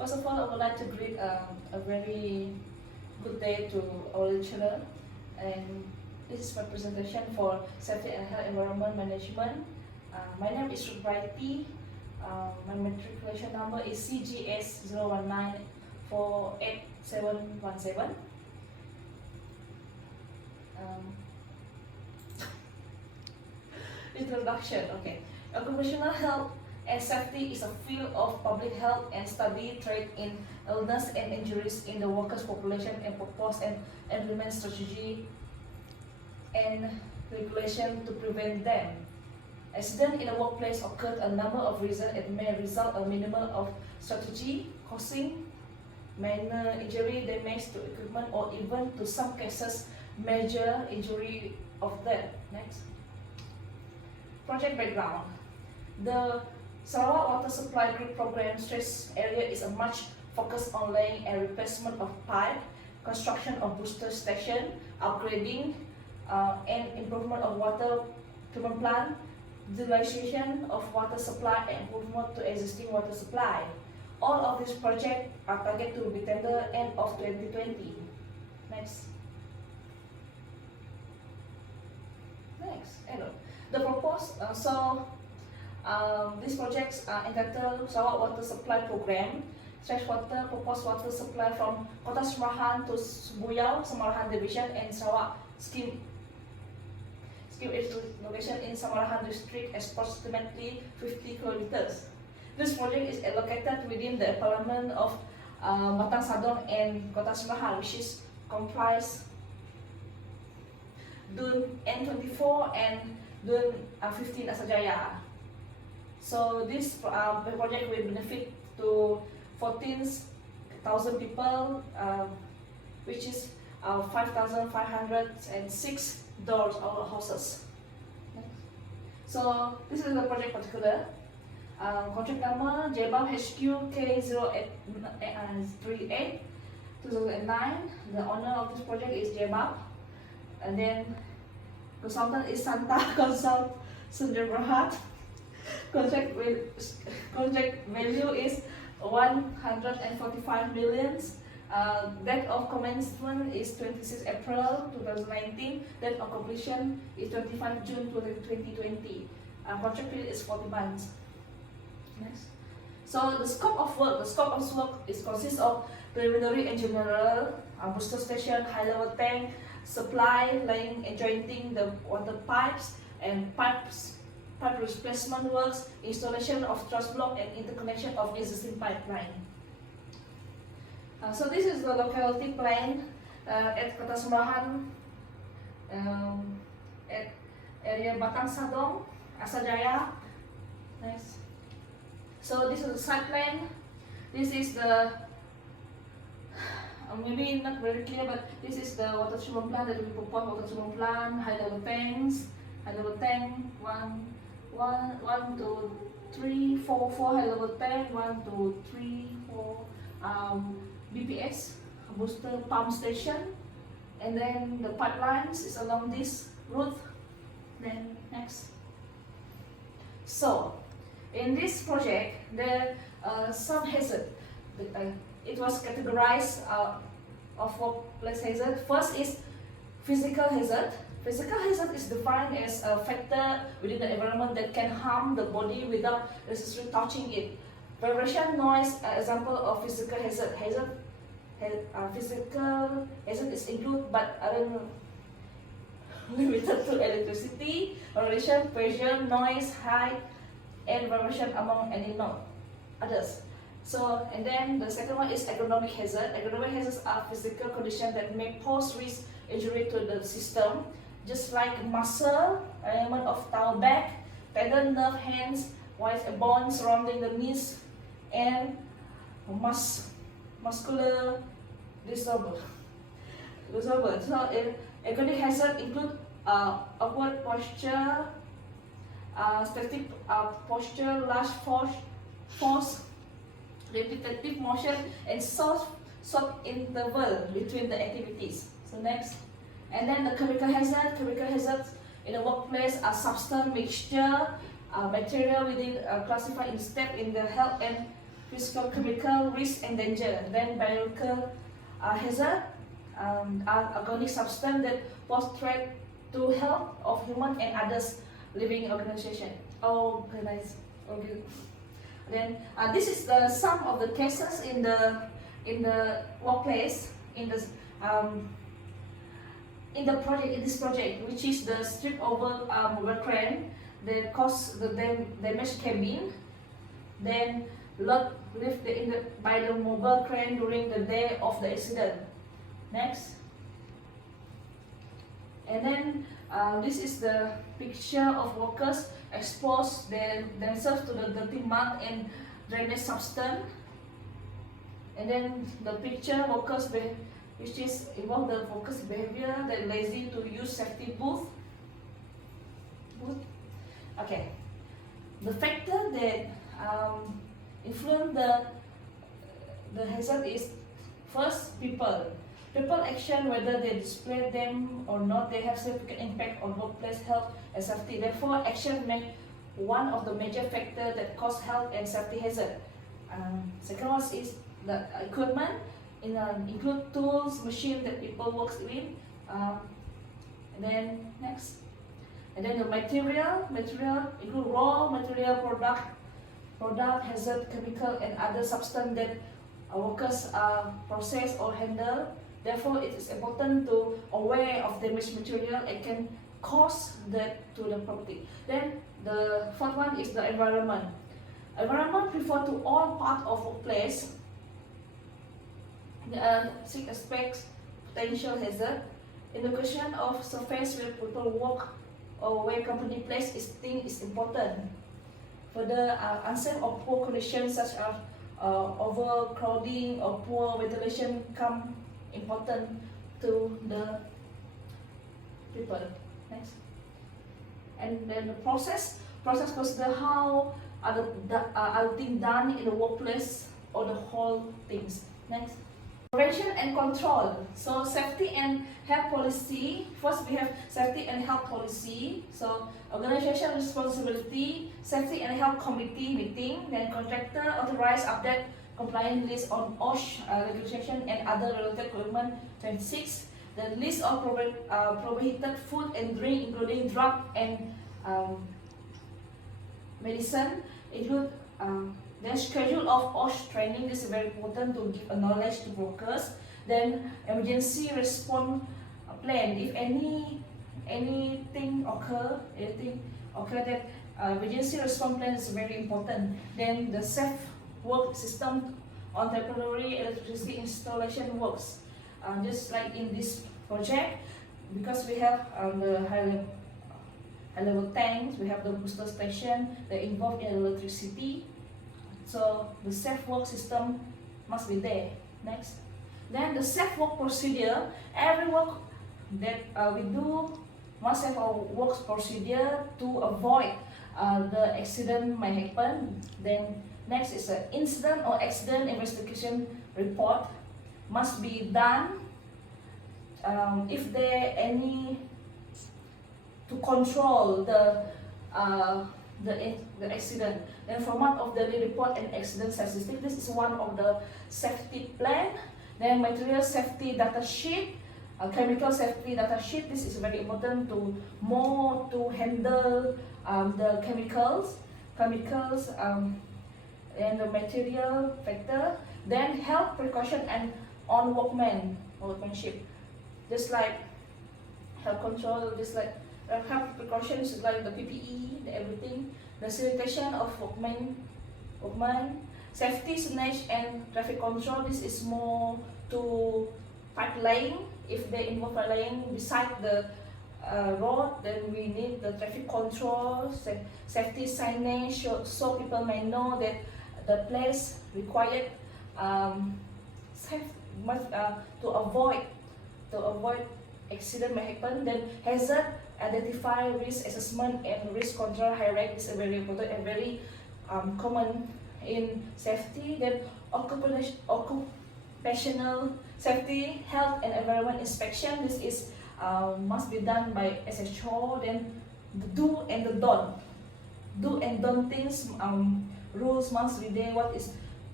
First of all, I would like to greet a very good day to our lecturer, and this is my presentation for Safety and Health Environment Management. My name is Rupraiti. My matriculation number is CGS 0194817. Introduction. Okay. Occupational health and safety is a field of public health and study trade in illness and injuries in the workers' population and propose an implement strategy and regulation to prevent them. Accident in the workplace occurred a number of reasons. It may result a minimum of strategy causing minor injury, damage to equipment, or even to some cases major injury of death. Next. Project background. The Sarawak Water Supply Group Program stress area is a much focus on laying and replacement of pipe, construction of booster station, upgrading and improvement of water treatment plant, utilization of water supply, and improvement to existing water supply. All of these projects are targeted to be tender end of 2020. Next. Hello. The proposed, these projects are entitled Sarawak Water Supply Program, fresh water, proposed water supply from Kota Semarahan to Buyau, Semarahan Division, and Sarawak scheme is location in Semarahan District, approximately 50 kilometers. This project is located within the Parliament of Batang Sadong and Kota Semarahan, which is comprise Dun N24 and Dun 15 Asajaya. So this project will benefit to 14,000 people, which is 5,506 doors or houses. So this is the project particular. Contract number JBAM HQ K0838 2009. The owner of this project is JBAM, and then consultant is Santa Consult Sundarbrahat. Contract value is 145 millions. Date of commencement is 26 April 2019. Date of completion is 25 June 2020. Contract period is 40 months. Next. So the scope of work consists of preliminary and general, booster station, high level tank, supply, laying and jointing the water pipes and pipe replacement works, installation of truss block, and interconnection of existing pipeline. So this is the locality plan at Kota Semarahan, at area Batang Sadong, Asajaya. Nice. So this is the site plan. This is the maybe not very clear, but this is the water treatment plant that we propose. Water treatment plant, high level tanks, high level tank, 1, 2, 3, 4, 4 high level tank, 1, 2, 3, 4 BPS, booster pump station, and then the pipelines is along this route. Then next. So in this project, there are some hazard. It was categorized of workplace hazard. First is physical hazard. Physical hazard is defined as a factor within the environment that can harm the body without necessarily touching it. Vibration, noise, example of physical hazard. Physical hazard is included but aren't limited to electricity, radiation, pressure, noise, height, and vibration among any others. So, and then the second one is ergonomic hazard. Ergonomic hazards are physical conditions that may pose risk injury to the system, just like muscle, element of towel back, tendon, nerve, hands, white bone surrounding the knees, and muscular disorder. So, ergonomic hazard include awkward posture, static posture, large force, repetitive motion, and short interval between the activities. So next. And then the chemical hazard. Chemical hazards in the workplace are substance, mixture, material within classified in step in the health and physical, chemical risk and danger. Then biological hazard are organic substance that pose threat to health of human and others living organization. Oh, very nice. Okay. Then this is the some of the cases in the workplace in the project, in this project, which is the strip over mobile crane that caused the damaged cabin, then load lifted by the mobile crane during the day of the accident. Next. And then this is the picture of workers expose themselves to the dirty mud and drainage substance. And then the picture workers which is involve the workers behavior that lazy to use safety boot. Okay. The factor that influence the hazard is first people. People action, whether they display them or not, they have significant impact on workplace health and safety. Therefore, action make one of the major factors that cause health and safety hazard. Second one is the equipment, include tools, machines that people work with. And then next, and then the material include raw material, product, hazard, chemical, and other substance that workers process or handle. Therefore, it is important to aware of damaged material and can cause that to the property. Then the fourth one is the environment. Environment refer to all part of workplace. There are 6 aspects potential hazard. In the question of surface where people work or where company place is thing is important. Further, unsafe or poor conditions such as overcrowding or poor ventilation come important to the people. Next. And then the process consider how are things done in the workplace or the whole things. Next. Prevention and control. So safety and health policy. First we have safety and health policy. So organization responsibility, safety and health committee meeting, then contractor authorized update compliance list on OSH regulation and other related equipment. 26. The list of prohibited food and drink, including drug and medicine, include the schedule of OSH training. This is very important to give a knowledge to workers. Then emergency response plan. If anything occur that emergency response plan is very important. Then the safe work system on temporary electricity installation works. Just like in this project, because we have the high level tanks, we have the booster station that involve in electricity. So the safe work system must be there. Next. Then the safe work procedure. Every work that we do must have a work procedure to avoid the accident may happen. Then next is an incident or accident investigation report must be done if there any to control the accident. Then format of the report and accident statistics. This is one of the safety plan. Then material safety data sheet, chemical safety data sheet. This is very important to handle the chemicals, and the material factor. Then health precaution and on workmanship. Just like health control, just like health precautions like the PPE, everything. The sanitation of workman, safety, signage and traffic control. This is more to pipe laying. If they involve pipe laying beside the road, then we need the traffic control, safety signage, so people may know that the place required to avoid accident may happen. Then hazard, identify, risk assessment and risk control hierarchy is very important and very common in safety. Then occupational safety, health and environment inspection. This is must be done by SHO. Then the do and don't things, rules must be there. What is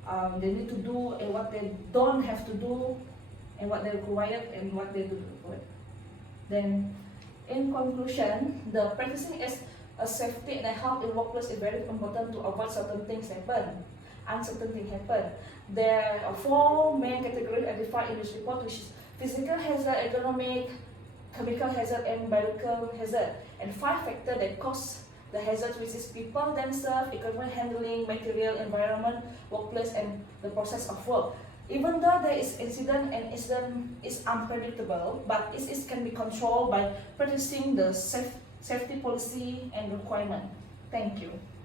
they need to do and what they don't have to do, and what they're required and what they do. Then, in conclusion, the practicing as a safety and a health in workplace is very important to avoid certain things happen. Uncertain things happen. There are 4 main categories identified in this report, which is physical hazard, economic, chemical hazard, and biological hazard. And 5 factors that cause the hazard, which is people themselves, equipment handling, material, environment, workplace, and the process of work. Even though there is incident and incident is unpredictable, but it can be controlled by practicing the safety policy and requirement. Thank you.